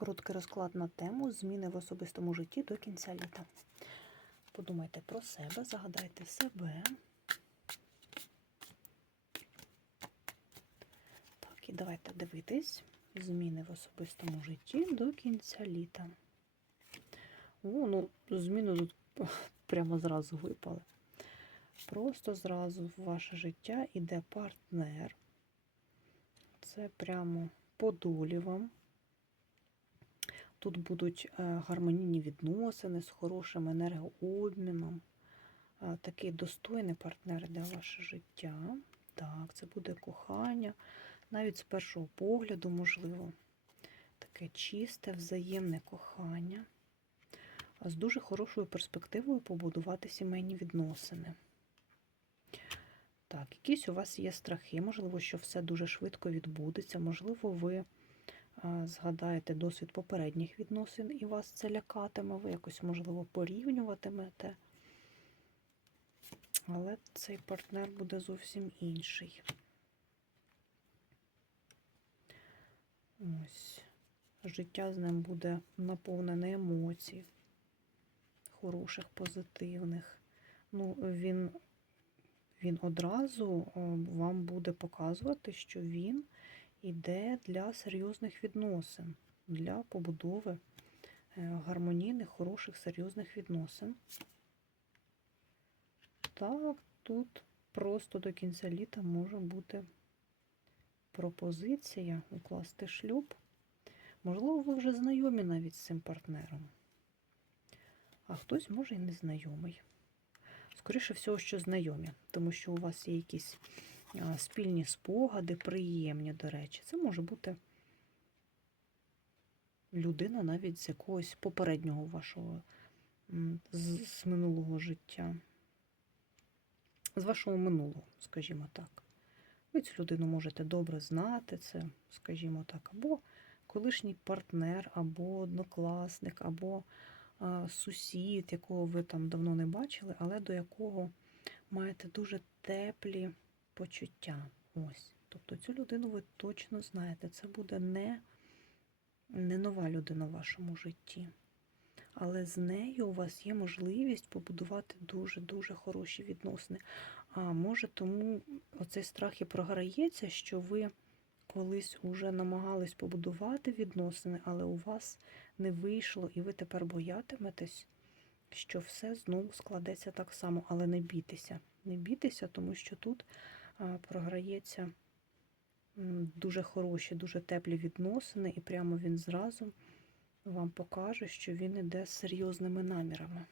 Короткий розклад на тему зміни в особистому житті до кінця літа. Подумайте про себе, загадайте себе. Так, і давайте дивитись. Зміни в особистому житті до кінця літа. О, ну, зміни тут прямо зразу випали. Просто зразу в ваше життя йде партнер. Це прямо по долі вам. Тут будуть е, гармонійні відносини з хорошим енергообміном. Е, Такий достойний партнер для ваше життя. Так, це буде кохання, навіть з першого погляду, можливо, таке чисте, взаємне кохання. З дуже хорошою перспективою побудувати сімейні відносини. Так, якісь у вас є страхи, можливо, що все дуже швидко відбудеться, можливо, ви згадаєте досвід попередніх відносин і вас це лякатиме, ви якось, можливо, порівнюватимете. Але цей партнер буде зовсім інший. Ось. Життя з ним буде наповнене емоцій, хороших, позитивних. Ну, він він одразу вам буде показувати, що він йде для серйозних відносин, для побудови е, гармонійних, хороших, серйозних відносин. Так, тут просто до кінця літа може бути пропозиція укласти шлюб. Можливо, ви вже знайомі навіть з цим партнером. А хтось може і не знайомий. Скоріше всього, що знайомі, тому що у вас є якісь спільні спогади, приємні, до речі. Це може бути людина навіть з якогось попереднього вашого з, з минулого життя. З вашого минулого, скажімо так. Ви цю людину можете добре знати, це, скажімо так, або колишній партнер, або однокласник, або сусід, якого ви там давно не бачили, але до якого маєте дуже теплі почуття. Ось. Тобто цю людину ви точно знаєте. Це буде не, не нова людина в вашому житті. Але з нею у вас є можливість побудувати дуже-дуже хороші відносини. А може, тому оцей страх і програється, що ви колись уже намагались побудувати відносини, але у вас не вийшло, і ви тепер боятиметесь, що все знову складеться так само, але не бійтеся. Не бійтеся, тому що тут програється дуже хороші, дуже теплі відносини, і прямо він зразу вам покаже, що він іде з серйозними намірами.